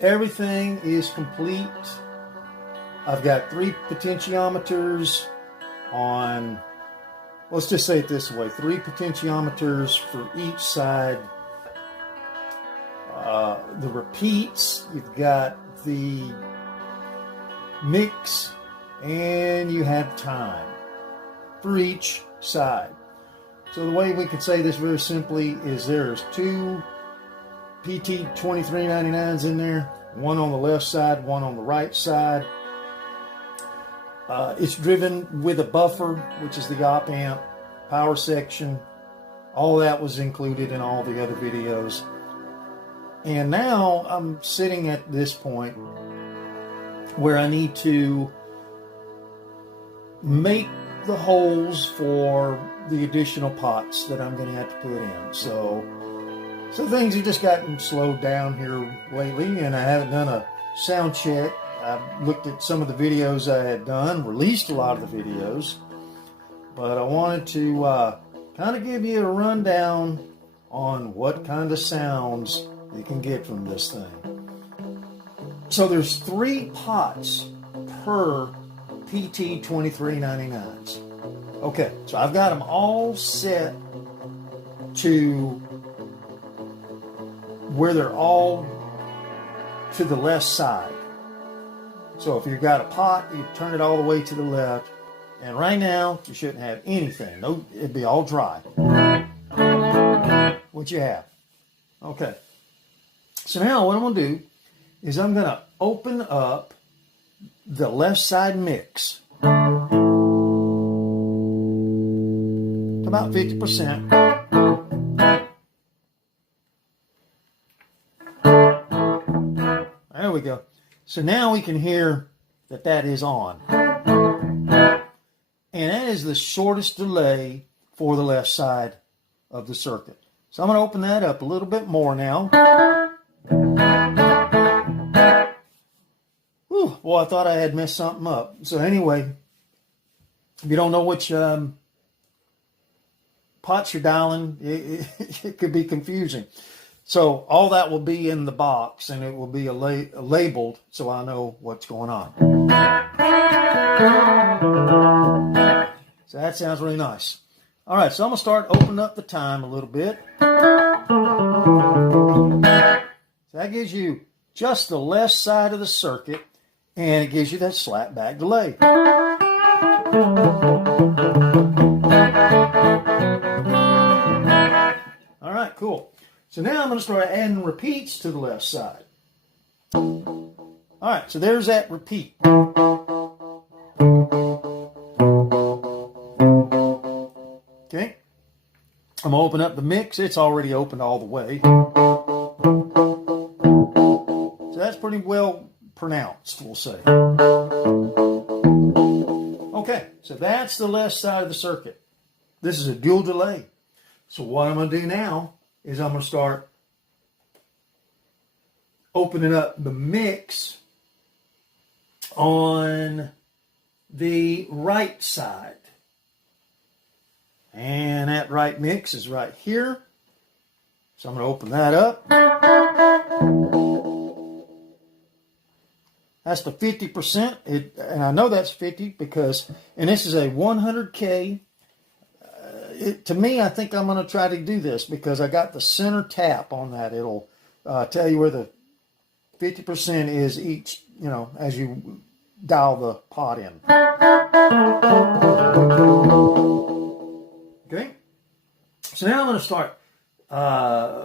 Everything is complete. I've got 3 potentiometers on, let's just say it this way, 3 potentiometers for each side. The repeats, you've got the mix, and you have time for each side. So the way we could say this very simply is there's 2 PT 2399s in there, one on the left side, one on the right side. It's driven with a buffer, which is the op amp, power section. All that was included in all the other videos. And now I'm sitting at this point where I need to make the holes for the additional pots that I'm going to have to put in. So things have just gotten slowed down here lately, and I haven't done a sound check. I've looked at some of the videos I had done, released a lot of the videos, but I wanted to kind of give you a rundown on what kind of sounds you can get from this thing. So there's 3 pots per PT 2399s. Okay, so I've got them all set to where they're all to the left side. So if you've got a pot, you turn it all the way to the left. And right now, you shouldn't have anything. No, it'd be all dry. What you have. Okay. So now what I'm going to do is I'm going to open up the left side mix to about 50%. There we go. So now we can hear that that is on. And that is the shortest delay for the left side of the circuit. So I'm going to open that up a little bit more now. Whew, boy, I thought I had messed something up. So anyway, if you don't know which pots you're dialing, it could be confusing. So all that will be in the box, and it will be labeled so I know what's going on. So that sounds really nice. All right, so I'm going to start opening up the time a little bit. So that gives you just the left side of the circuit, and it gives you that slap back delay. All right, cool. So now I'm going to start adding repeats to the left side. All right, so there's that repeat. Okay. I'm going to open up the mix. It's already opened all the way. So that's pretty well pronounced, we'll say. Okay, so that's the left side of the circuit. This is a dual delay. So what I'm going to do now is I'm going to start opening up the mix on the right side. And that right mix is right here. So I'm going to open that up. That's the 50%. And I know that's 50 because, and this is a 100K. To me, I think I'm going to try to do this because I got the center tap on that. It'll tell you where the 50% is each, as you dial the pot in. Okay. So now I'm going to start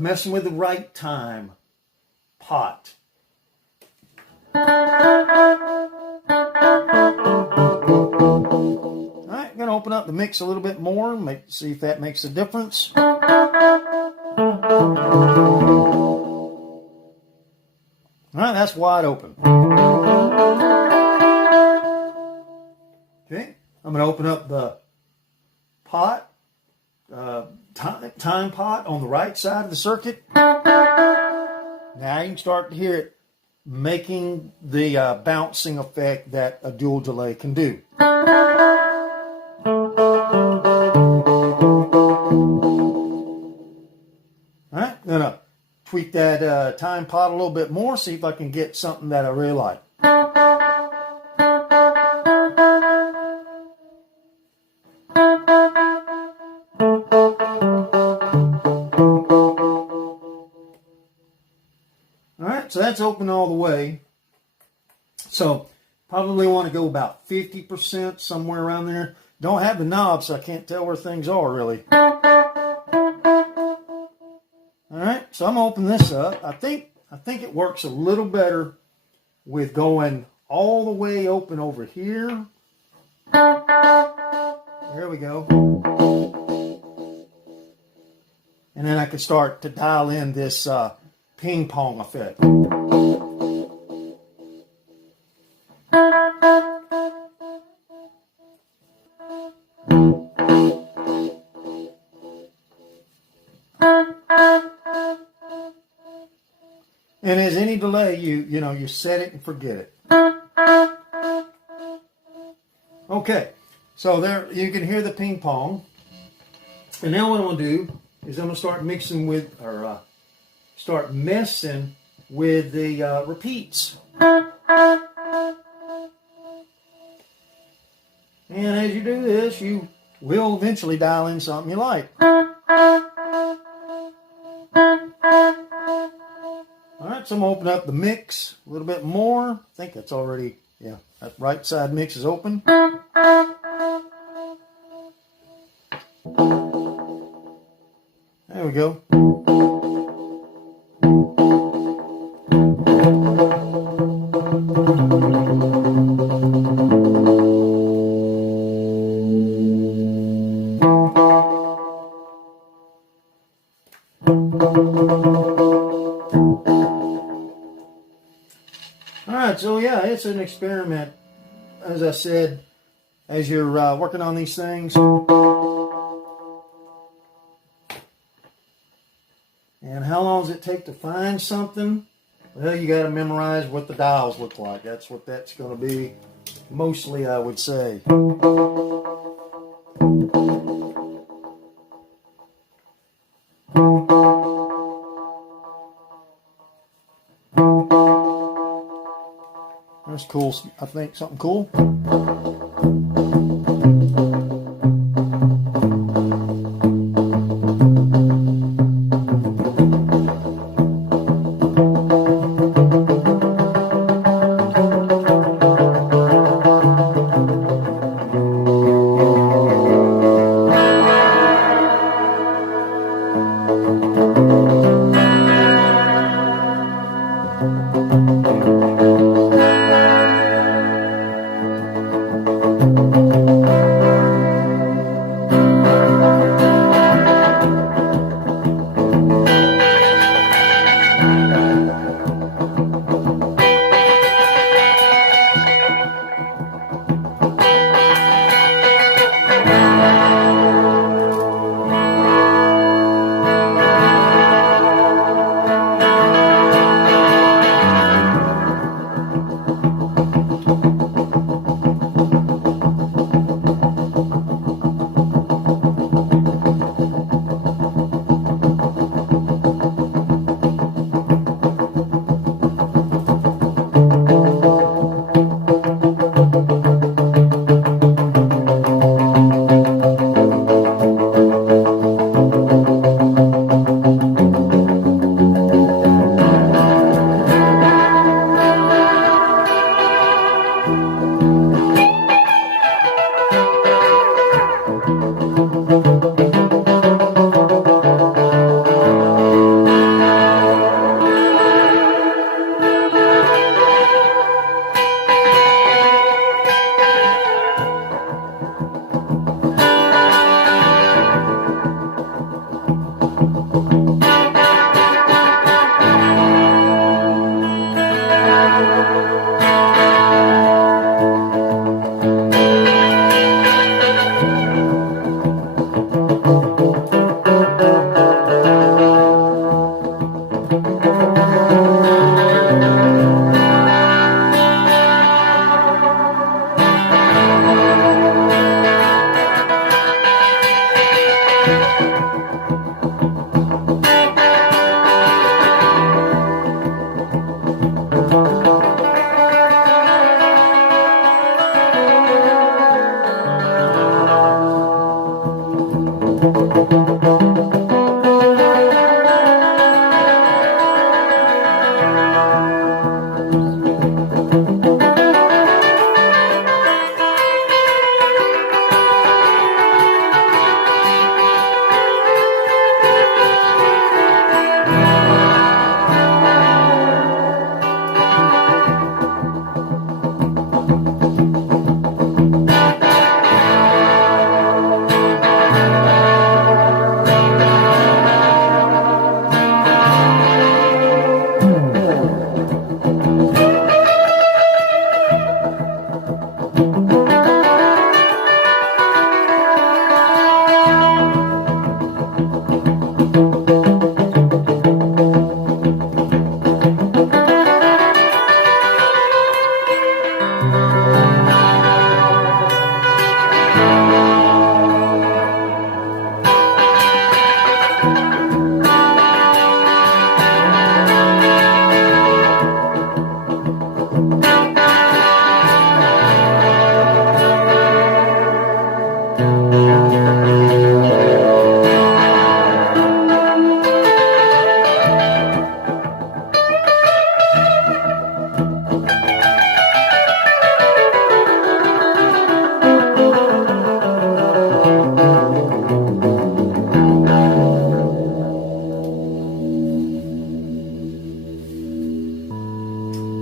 messing with the right time pot. Alright, I'm going to open up the mix a little bit more and see if that makes a difference. Alright, that's wide open. Okay, I'm going to open up the pot, time pot on the right side of the circuit. Now you can start to hear it making the bouncing effect that a dual delay can do. Alright, I'm going to tweak that time pot a little bit more, see if I can get something that I really like. Alright, so that's open all the way. So probably want to go about 50%, somewhere around there. Don't have the knob, so I can't tell where things are really. Alright, so I'm going to open this up. I think it works a little better with going all the way open over here. There we go. And then I can start to dial in this ping pong effect. And as any delay, you set it and forget it. Okay, so there you can hear the ping pong. And now what I'm going to do is I'm going to start mixing with, or start messing with the repeats. And as you do this, you will eventually dial in something you like. Alright, so I'm going to open up the mix a little bit more. I think that's already, yeah, that right side mix is open. There we go. Alright, so yeah, it's an experiment, as I said, as you're working on these things. And how long does it take to find something? Well, you got to memorize what the dials look like. That's what that's going to be, mostly, I would say. That's cool. I think something cool.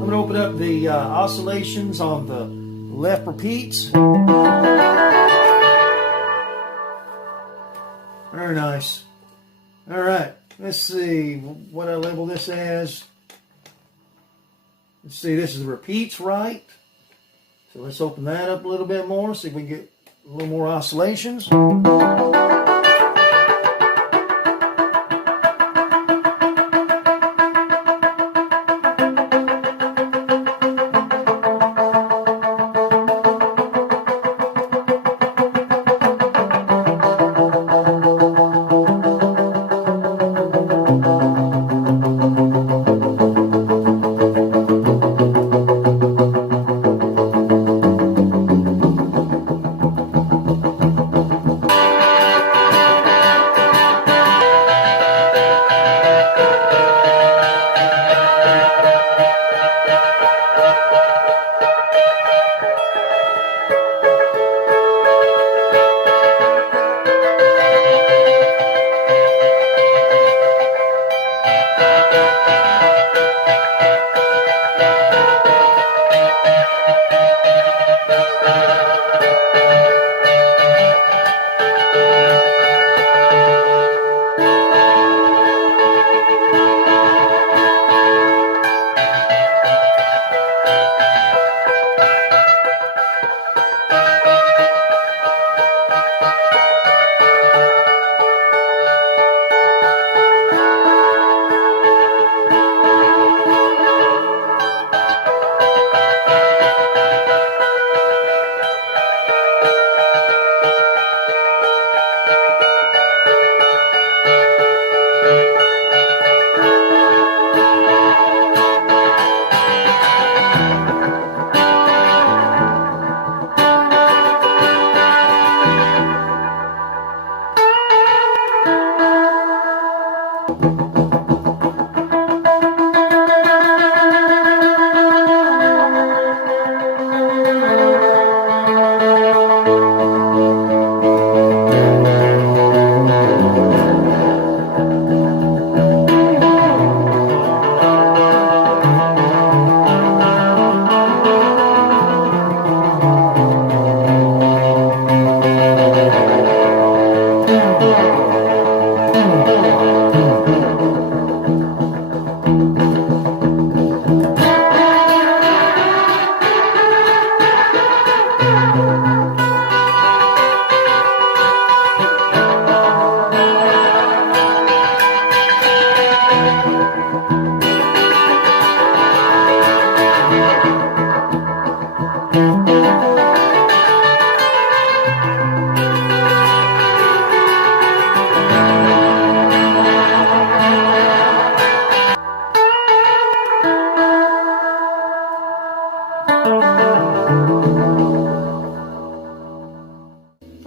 I'm going to open up the oscillations on the left repeats. Very nice. All right, let's see what I label this as. Let's see, this is the repeats, right? So let's open that up a little bit more, see if we can get a little more oscillations.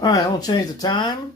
All right, I'm going to change the time.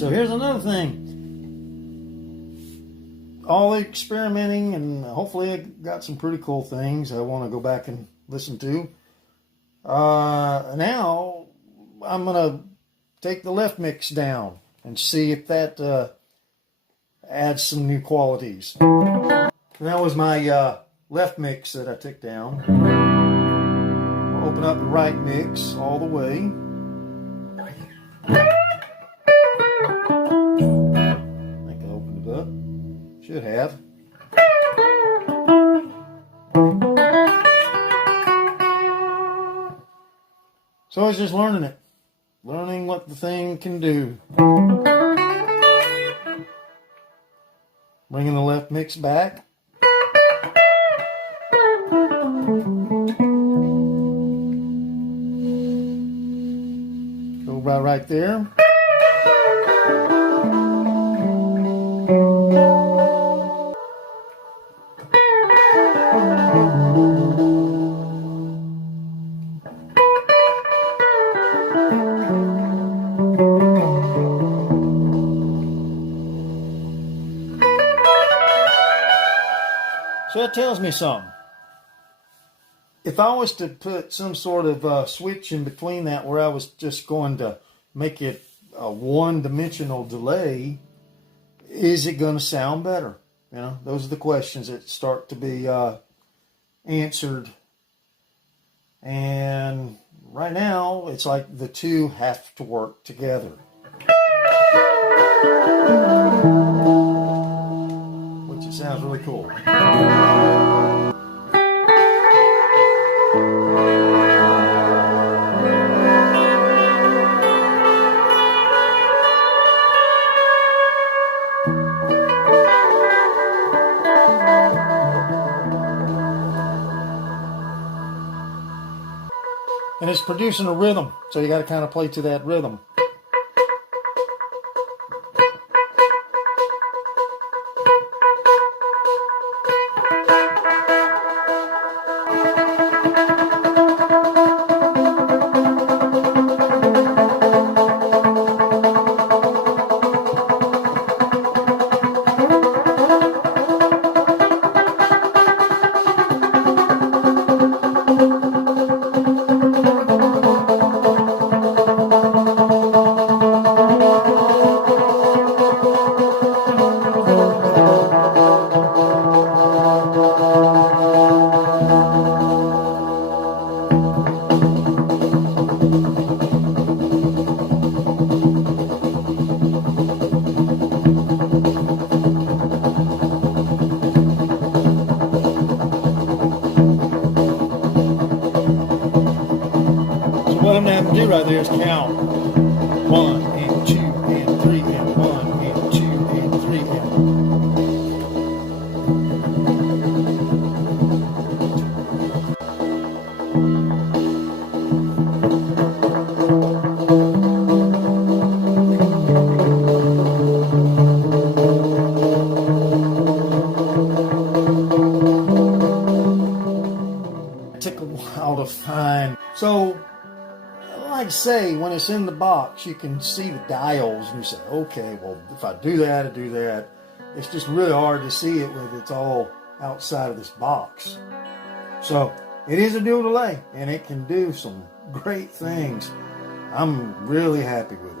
So here's another thing. All the experimenting, and hopefully I got some pretty cool things I want to go back and listen to. Now I'm going to take the left mix down and see if that adds some new qualities. That was my left mix that I took down. I'll open up the right mix all the way. I think I opened it up. Should have. So I was just learning it. Learning what the thing can do. Bringing the left mix back. Go right there. So that tells me something. If I was to put some sort of switch in between that where I was just going to make it a one-dimensional delay, is it going to sound better? You know, those are the questions that start to be answered. And right now, it's like the two have to work together. Which it sounds really cool. And it's producing a rhythm, so you got to kind of play to that rhythm. What I'm going to have to do right there is count 1 and 2 and 3 and 1 and 2 and 3 and. It took a while to find. So, like I say, when it's in the box, you can see the dials, and you say, okay, well, if I do that, I do that. It's just really hard to see it when it's all outside of this box. So, it is a dual delay, and it can do some great things. I'm really happy with it.